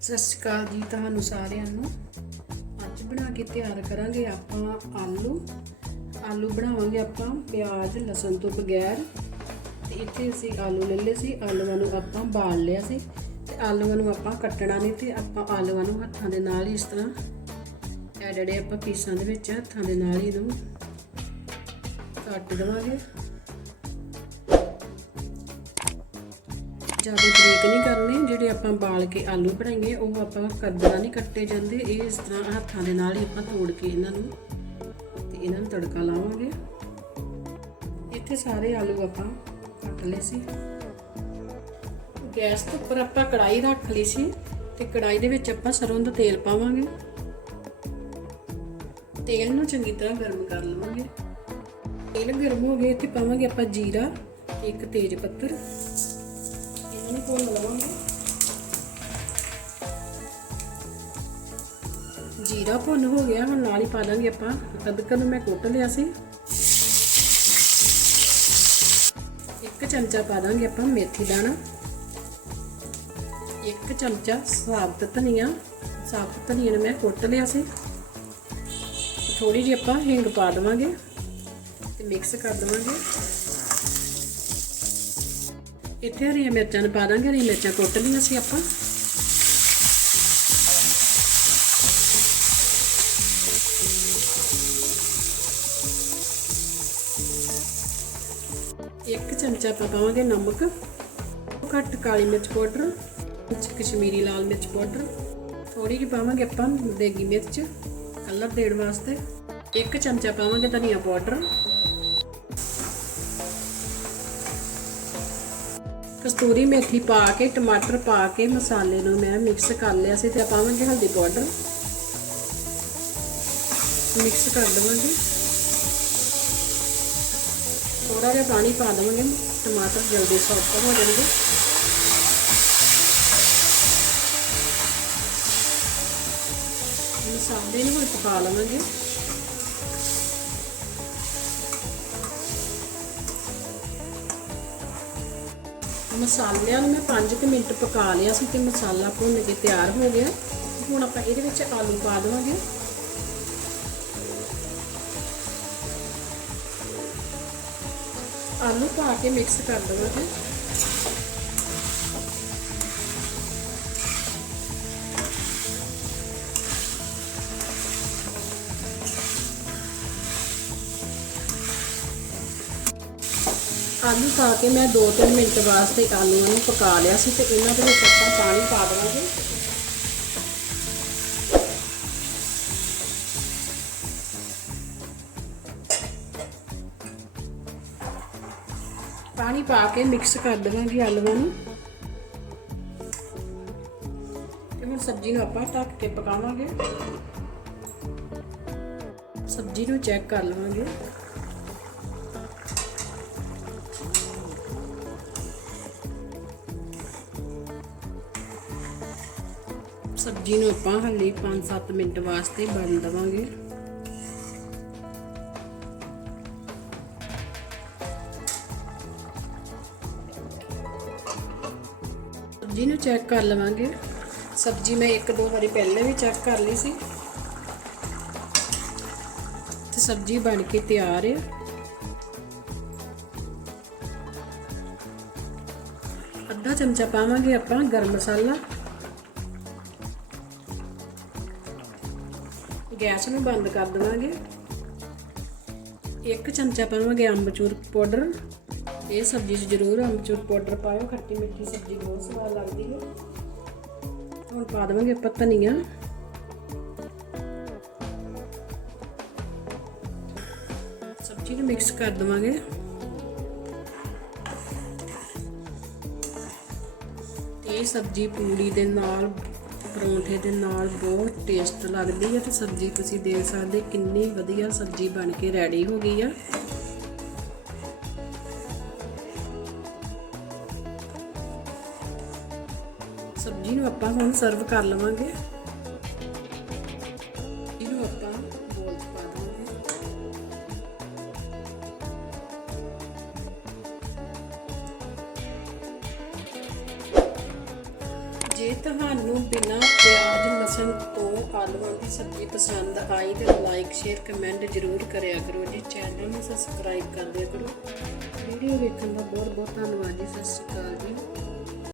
ਸਤਿ ਸ਼੍ਰੀ ਅਕਾਲ ਜੀ ਤੁਹਾਨੂੰ ਸਾਰਿਆਂ ਨੂੰ। ਅੱਜ ਬਣਾ ਕੇ ਤਿਆਰ ਕਰਾਂਗੇ ਆਪਾਂ ਆਲੂ। ਆਲੂ ਬਣਾਵਾਂਗੇ ਆਪਾਂ ਪਿਆਜ਼, ਲਸਣ ਤੋਂ ਬਗੈਰ। ਤੇ ਇੱਥੇ ਅਸੀਂ ਆਲੂ ਲੈ ਲਏ ਸੀ, ਆਲੂਆਂ ਨੂੰ ਆਪਾਂ ਬਾਲ ਲਿਆ ਸੀ। ਤੇ ਆਲੂਆਂ ਨੂੰ ਆਪਾਂ ਕੱਟਣਾ ਨਹੀਂ ਤੇ ਆਪਾਂ ਆਲੂਆਂ ਨੂੰ ਹੱਥਾਂ ਦੇ ਨਾਲ ਹੀ ਇਸ ਤਰ੍ਹਾਂ ਇਹ ਜਿਹੜੇ ਆਪਾਂ ਪੀਸਾਂ ਦੇ ਵਿੱਚ ਹੱਥਾਂ ਦੇ ਨਾਲ ਹੀ ਇਹਨੂੰ ਕੱਟ ਦੇਵਾਂਗੇ। ਜ਼ਿਆਦਾ ਬਰੀਕ ਨਹੀਂ ਕਰਨੇ, ਜਿਹੜੇ ਆਪਾਂ ਬਾਲ ਕੇ ਆਲੂ ਬਣਾਈਏ, ਉਹ ਆਪਾਂ ਕਰਦਣਾ ਨਹੀਂ ਕੱਟੇ ਜਾਂਦੇ। ਇਹ ਇਸ ਤਰ੍ਹਾਂ ਹੱਥਾਂ ਦੇ ਨਾਲ ਹੀ ਆਪਾਂ ਤੋੜ ਕੇ ਇਹਨਾਂ ਨੂੰ ਤੇ ਇਹਨਾਂ ਨੂੰ ਤੜਕਾ ਲਾਵਾਂਗੇ। ਇੱਥੇ ਸਾਰੇ ਆਲੂ ਆਪਾਂ ਕੱਟ ਲਏ ਸੀ। ਗੈਸ ਦੇ ਉੱਪਰ ਆਪਾਂ ਕੜਾਈ ਰੱਖ ਲਈ ਸੀ ਤੇ ਕੜਾਈ ਦੇ ਵਿੱਚ ਆਪਾਂ ਸਰੋਂ ਦਾ ਤੇਲ ਪਾਵਾਂਗੇ। ਤੇਲ ਨੂੰ ਚੰਗੀ ਤਰ੍ਹਾਂ ਗਰਮ ਕਰ ਲਵਾਂਗੇ। ਤੇਲ ਗਰਮ ਹੋ ਗਿਆ, ਇੱਥੇ ਪਾਵਾਂਗੇ ਆਪਾਂ ਜੀਰਾ ਇੱਕ ਤੇਜ ਪੱਤਰ। ਇਹਨੂੰ ਭੁੰਨ ਲਵਾਂਗੇ ਜੀਰਾ ਭੁੰਨ ਹੋ ਗਿਆ, ਹੁਣ ਨਾਲ ਹੀ ਪਾ ਦਾਂਗੇ ਆਪਾਂ। ਅਦਰਕ ਨੂੰ ਮੈਂ ਕੁੱਟ ਲਿਆ ਸੀ। ਇੱਕ ਚਮਚਾ ਪਾ ਦਾਂਗੇ ਆਪਾਂ ਮੇਥੀ ਦਾਣਾ। ਇੱਕ ਚਮਚਾ ਸਾਬਤ ਧਨੀਆ। ਸਾਬਤ ਧਨੀਆ ਨੂੰ ਮੈਂ ਕੁੱਟ ਲਿਆ ਸੀ। ਥੋੜੀ ਜਿਹੀ ਆਪਾਂ ਹਿੰਗ ਪਾ ਦੇਵਾਂਗੇ ਤੇ ਮਿਕਸ ਕਰ ਦੇਵਾਂਗੇ। ਇੱਥੇ ਹਰੀਆਂ ਮਿਰਚਾਂ ਨੂੰ ਪਾ ਦਾਂਗੇ, ਹਰੀਆਂ ਮਿਰਚਾਂ ਕੁੱਟ ਲਈਆਂ ਸੀ ਆਪਾਂ। ਇੱਕ ਚਮਚਾ ਆਪਾਂ ਪਾਵਾਂਗੇ ਨਮਕ, ਘੱਟ ਕਾਲੀ ਮਿਰਚ ਪਾਊਡਰ, ਵਿੱਚ ਕਸ਼ਮੀਰੀ ਲਾਲ ਮਿਰਚ ਪਾਊਡਰ। ਥੋੜੀ ਜਿਹੀ ਪਾਵਾਂਗੇ ਆਪਾਂ ਦੇਗੀ ਮਿਰਚ ਕਲਰ ਦੇਣ ਵਾਸਤੇ। ਇੱਕ ਚਮਚਾ ਪਾਵਾਂਗੇ ਧਨੀਆ ਪਾਊਡਰ। ਕਸਤੂਰੀ ਮੇਥੀ ਪਾ ਕੇ, ਟਮਾਟਰ ਪਾ ਕੇ, ਮਸਾਲੇ ਨੂੰ ਮੈਂ ਮਿਕਸ ਕਰ ਲਿਆ ਸੀ ਤੇ ਪਾਵਾਂਗੇ ਹਲਦੀ ਪਾਊਡਰ। ਮਿਕਸ ਕਰ ਦਵਾਂਗੇ ਥੋੜਾ ਜਿਹਾ ਪਾਣੀ ਪਾ ਦਵਾਂਗੇ ਟਮਾਟਰ ਜਲਦੀ ਸੌਫਟ ਹੋ ਜਾਣਗੇ। ਮਸਾਲੇ ਨੂੰ ਹੁਣ ਪਾ ਲਵਾਂਗੇ। ਮਸਾਲਿਆਂ ਨੂੰ ਮੈਂ 5 ਮਿੰਟ ਪਕਾ ਲਿਆ ਸੀ ਤੇ ਮਸਾਲਾ ਭੁੰਨ ਕੇ ਤਿਆਰ ਹੋ ਗਿਆ। ਹੁਣ ਆਪਾਂ ਇਹਦੇ ਵਿੱਚ ਆਲੂ ਪਾ ਦੇਵਾਂਗੇ। ਆਲੂ ਪਾ ਕੇ ਮਿਕਸ ਕਰ ਦੇਵਾਂਗੇ। ਆਲੂ ਪਾ ਕੇ ਮੈਂ 2-3 ਮਿੰਟ ਵਾਸਤੇ ਆਲੂਆਂ ਨੂੰ ਪਕਾ ਲਿਆ ਸੀ ਤੇ ਇਹਨਾਂ ਦੇ ਵਿੱਚ ਆਪਾਂ ਪਾਣੀ ਪਾ ਦੇਵਾਂਗੇ। ਪਾਣੀ ਪਾ ਕੇ ਮਿਕਸ ਕਰ ਦੇਵਾਂਗੇ ਆਲੂਆਂ ਨੂੰ। ਤੇ ਹੁਣ ਸਬਜ਼ੀ ਨੂੰ ਆਪਾਂ ਢੱਕ ਕੇ ਪਕਾਵਾਂਗੇ। ਸਬਜ਼ੀ ਨੂੰ ਚੈੱਕ ਕਰ ਲਵਾਂਗੇ। ਸਬਜ਼ੀ ਨੂੰ ਆਪਾਂ ਹਲੇ 5-7 ਮਿੰਟ ਵਾਸਤੇ ਬਣ ਦਵਾਂਗੇ। ਸਬਜ਼ੀ ਨੂੰ ਚੈੱਕ ਕਰ ਲਵਾਂਗੇ। ਸਬਜ਼ੀ ਮੈਂ ਇੱਕ ਦੋ ਵਾਰੀ ਪਹਿਲੇ ਵੀ ਚੈੱਕ ਕਰ ਲਈ ਸੀ। ਤੇ ਸਬਜ਼ੀ ਬਣ ਕੇ ਤਿਆਰ ਹੈ ਅੱਧਾ ਚਮਚਾ ਪਾਵਾਂਗੇ ਆਪਾਂ ਗਰਮ ਮਸਾਲਾ। ਗੈਸ ਨੂੰ ਬੰਦ ਕਰ ਦੇਵਾਂਗੇ। ਇੱਕ ਚਮਚਾ ਪਾਵਾਂਗੇ ਅੰਬਚੂਰ ਪਾਊਡਰ। ਇਹ ਸਬਜ਼ੀ 'ਚ ਜ਼ਰੂਰ ਅੰਬਚੂਰ ਪਾਊਡਰ ਪਾਇਓ, ਖੱਟੀ ਮਿੱਠੀ ਸਬਜ਼ੀ ਬਹੁਤ ਸਵਾਦ ਲੱਗਦੀ ਹੈ। ਹੁਣ ਪਾ ਦੇਵਾਂਗੇ ਆਪਾਂ ਧਨੀਆ। ਸਬਜ਼ੀ ਨੂੰ ਮਿਕਸ ਕਰ ਦੇਵਾਂਗੇ। ਇਹ ਸਬਜ਼ੀ ਪੂਰੀ ਦੇ ਨਾਲ ਪਰੌਂਠੇ ਦੇ ਨਾਲ ਬਹੁਤ ਟੇਸਟ ਲੱਗਦੀ ਹੈ ਤੇ ਸਬਜ਼ੀ ਤੁਸੀਂ ਦੇਖ ਸਕਦੇ ਕਿੰਨੀ ਵਧੀਆ ਸਬਜ਼ੀ ਬਣ ਕੇ ਰੈਡੀ ਹੋ ਗਈ ਆ। ਸਬਜ਼ੀ ਨੂੰ ਆਪਾਂ ਹੁਣ ਸਰਵ ਕਰ ਲਵਾਂਗੇ। ਜੇ ਤੁਹਾਨੂੰ ਬਿਨਾਂ ਪਿਆਜ਼, ਲਸਣ ਤੋਂ ਆਲੂਆਂ ਦੀ ਸਬਜ਼ੀ ਪਸੰਦ ਆਈ ਤਾਂ ਲਾਈਕ ਸ਼ੇਅਰ ਕਮੈਂਟ ਜ਼ਰੂਰ ਕਰਿਆ ਕਰੋ ਜੀ। ਚੈਨਲ ਨੂੰ ਸਬਸਕ੍ਰਾਈਬ ਕਰ ਦਿਆ ਕਰੋ। ਵੀਡੀਓ ਵੇਖਣ ਦਾ ਬਹੁਤ ਬਹੁਤ ਧੰਨਵਾਦ ਜੀ। ਸਤਿ ਸ਼੍ਰੀ ਅਕਾਲ ਜੀ।